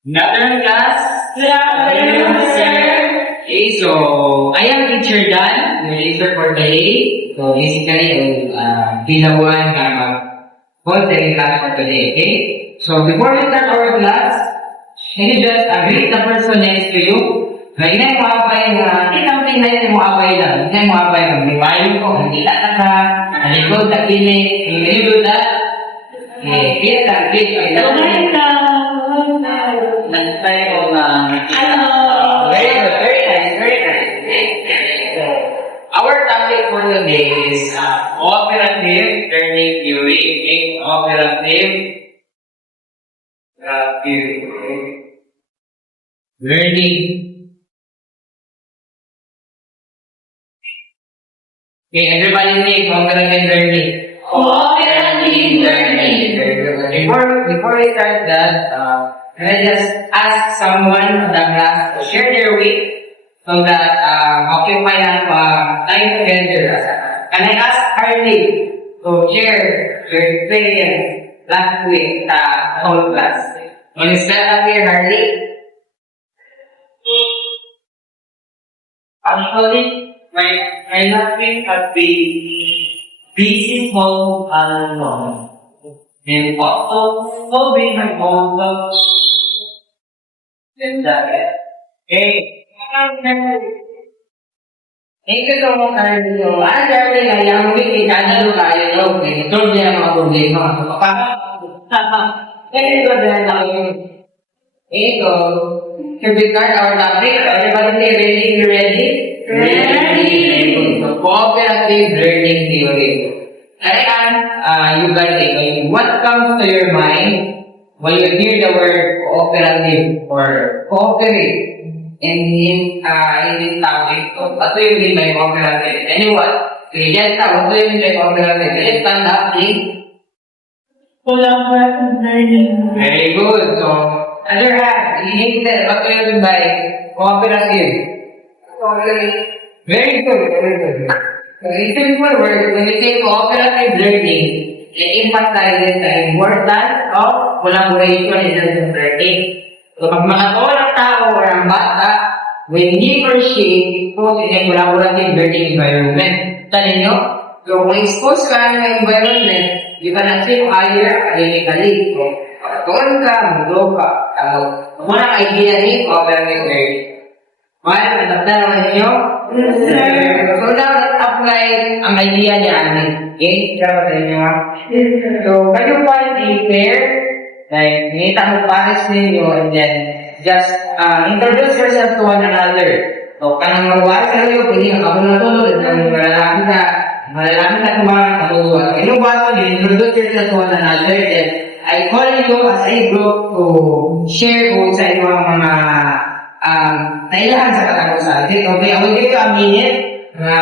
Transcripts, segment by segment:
Another class? Okay, so I am teacher Dan, your teacher for today. So basically, pinawan na hold the class for today, okay? So before we start our class, can you just greet the person next to you? Na inay mo abay na, inay mo abay lang, inay mo abay lang, liwayo ko, hindi lata ka, alikod, takili, can you do that? Okay, please greet. Nagtay ko na. Very good, very nice, very nice. So, our topic for today is cooperative learning theory. Okay? Cooperative learning. Okay, everybody say cooperative learning. Cooperative learning. Before we start that, can I just ask someone in the class to share their week so that occupy ang time together. Can I ask Harley to share your experience last week sa whole class? Can you stand up here, Harley? Actually, my last week has been busy home alone. And also, solving my homework. And that it. Okay. Thank you so much, Harley. Ano Harley na yung week, ikano tayo no? Ito niya mga problema. Thank you so much. Ito, to start our topic, everybody say ready? So, cooperative learning theory. You guys, what comes to your mind when you hear the word cooperative or cooperate in this topic? So, what do you mean by cooperative? Anyone? Okay, Jetta, what do you mean by cooperative? Can you stand up, please? Collaborative learning. Very good. So, other hand, Hazel, what do you mean by cooperative? Very good, very good. So, in simple words, when we say cooperative learning, it emphasizes the importance of collaboration in the learning. So, pag makatawa ng tao o ng bata, when he or she exposed in a collaborative learning environment, sabi nyo, so kung expose ka ng environment, you can achieve higher academically. So, pagkatuan ka, mag-grow ka. Kung walang idea ni cooperative learning. Well, natapdan naman ninyo? So, now, let's apply ang idea niya. Okay? Kaya sa inyo ha? So, can you find a pair? Like, nakita mo pares ninyo and then just introduce yourself to one another. So, kanang mabuhay sa iyo, pwede ako natulog at malalaki na kumakas ang uwan. Kaya ba ito, introduce yourself to one another then I call you as a group to share po sa inyo ang mga nailahan sa katapusan. Okay, I will give you a minute na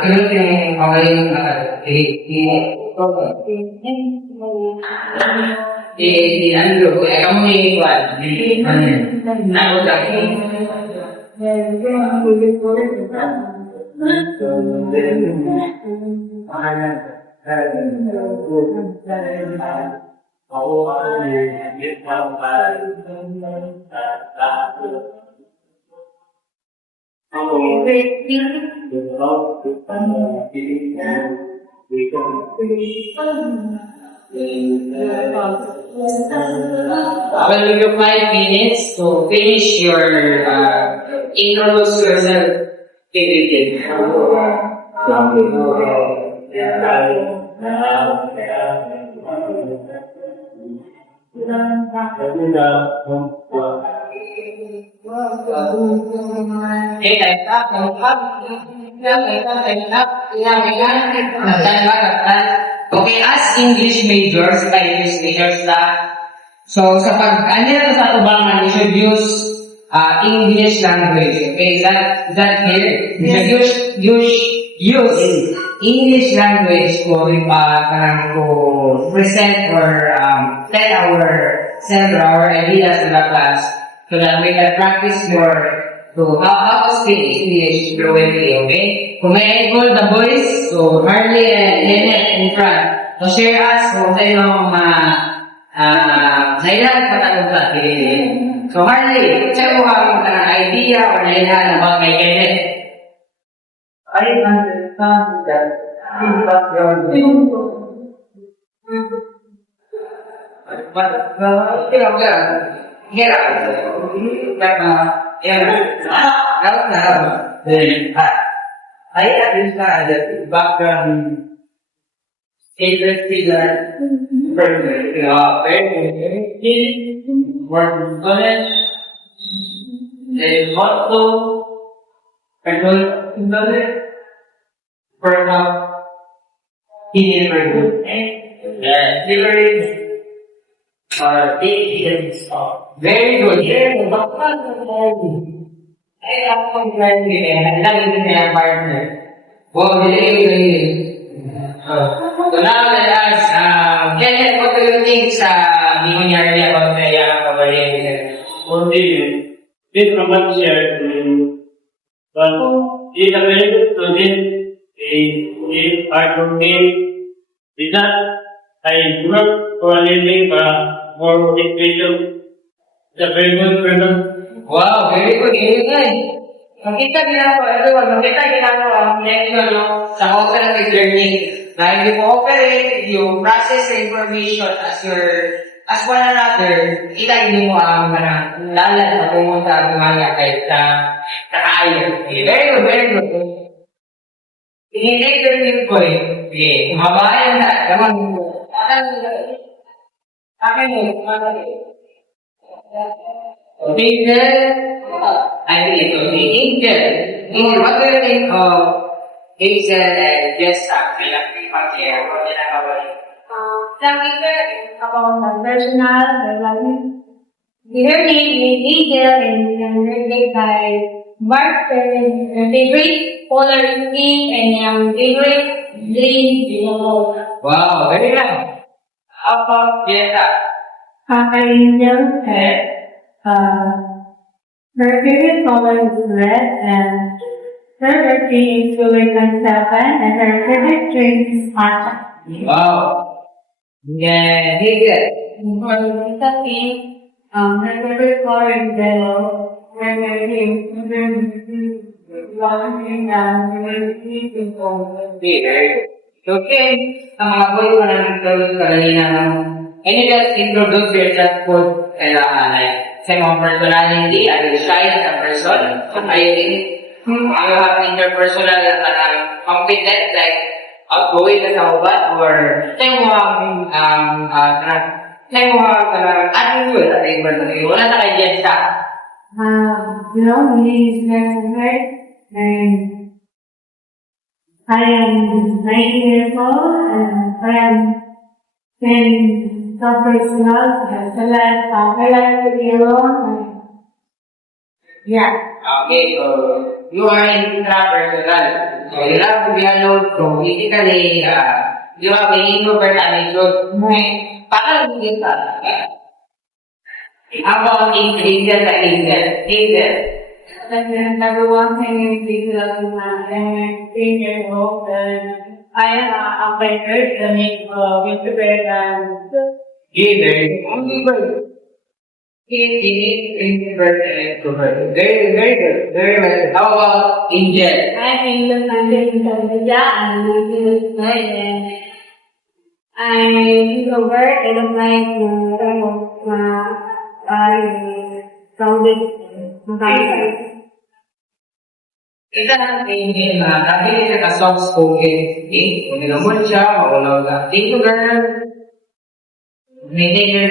tulog yung pagaling Andrew, kaya kamu ni Iwan. Ako lang. I will give you 5 minutes to finish your introduce yourself activity. Okay, time up. Okay, as English majors, so sa pag-anira sa tubangan, you should use English language. Okay, is that clear? You should use English language to present or tell our ideas in the class so that we can practice more to how to speak English fluently, okay? Kung may enroll the boys, so Harley and Lynette in front, so share us kung sa inyo mga nailan patanong ka, so So, Harley, check mo ang idea or nailahan ng mga kay Kenneth. I understand that in background. But Get up. I understand that in background favorite figure work knowledge and also control knowledge perhaps he never good deliveries are big Very good. Ay, ako ang plan din eh. Ang lagi din niya ang partner. Wow, hindi. So now let us, Kenneth, what do you think sa binyag niya about the kabayan? Only this number shared but it available to this if I don't need result I work for a living more motivation the very good person. Wow, very good. Very good. Makita nila po, everyone, makita nila po ang lecture sa cooperative learning. Na you cooperate, you process the information as one another, kita hindi mo ang lalat na pumunta ang mga kahit sa kaayon. Okay, very good, very good. Ini-lecture din ko eh. Okay, mabayan na. Naman mo. Akin mo, Angel, I think ito, Angel. Angel, what do you think of Angel and Jessa bilang pag-share o ginagawa niyo? About the personal development. Here we detail and related by Mark favorite polar scheme and favorite green yellow. Wow, very nice. How about Jessa? Angel said, her favorite color is red and her birthday is July 27 and her favorite drink is matcha. Wow. Yeah, Angel. Her favorite color is yellow. Her favorite Okay. Ang mga boy ko na nagtawag kanina ng can you just introduce yourself po kailangan like sa mga personality, are you shy as a person? Are you have interpersonal competent like outgoing ka sa ubat or sa mo ang attitude at wala na kay Jessa. My name is Mary and I am 9 years old and I am in the personal as well as I like to be alone. Yeah. Okay, so you are intrapersonal. So you have to be alone. So physically, you have an introvert attitude. Parang hindi ka. How about Angel sa Angel? Angel. And everyone can be and 10 years old and I am a baker and we prepare and Either. Only one. Introvert and extrovert. Very, very good. Very well. How about Angel? I think the Sunday is and I'm introvert and like crowded. Ito ang Angel na dahil siya ka-soft spoken. Okay? Kung nilamon siya, maulaw ka. Thank you, girl. May din.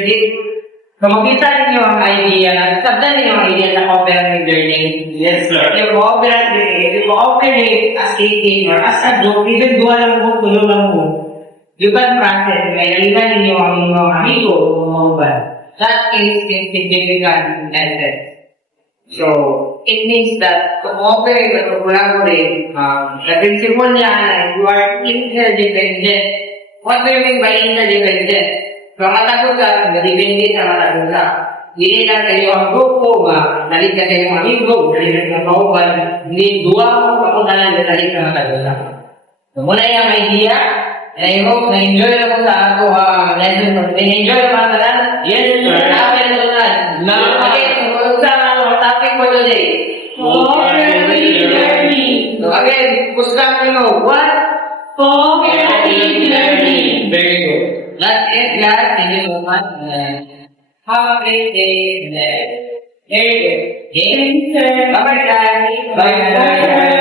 So, makita ninyo ang idea, sabdan ninyo ang idea na cooperative learning. Yes, sir. If you cooperate as a team or as a group, even duwa lang mo, tulo lang mo, you can practice. May naliman ninyo ang inyong amigo o mga uban. That is significant essence. So, it means that cooperate or collaborate, the principle niya is you are interdependent. What do you mean by interdependent? Kung matagod ka, nadepende sa matagod ka. Hindi lang kayo ang grupo, nalit ka kayo ang amigo, nalit ka kauban, hindi dua mo, ako na lang nalit ka matagod ka. So, muna yung idea, and I hope na-enjoy na po sa ako lesson mo. Na-enjoy na ba sa lang? Yes, sir. Happy na po sa lang. Okay, today? Cooperative learning. So again, push back to know what? Cooperative learning. Very good. That's it, guys. Thank you so much. Have a great day. Very good. Okay? Thank you, sir. Bye-bye, guys. Bye.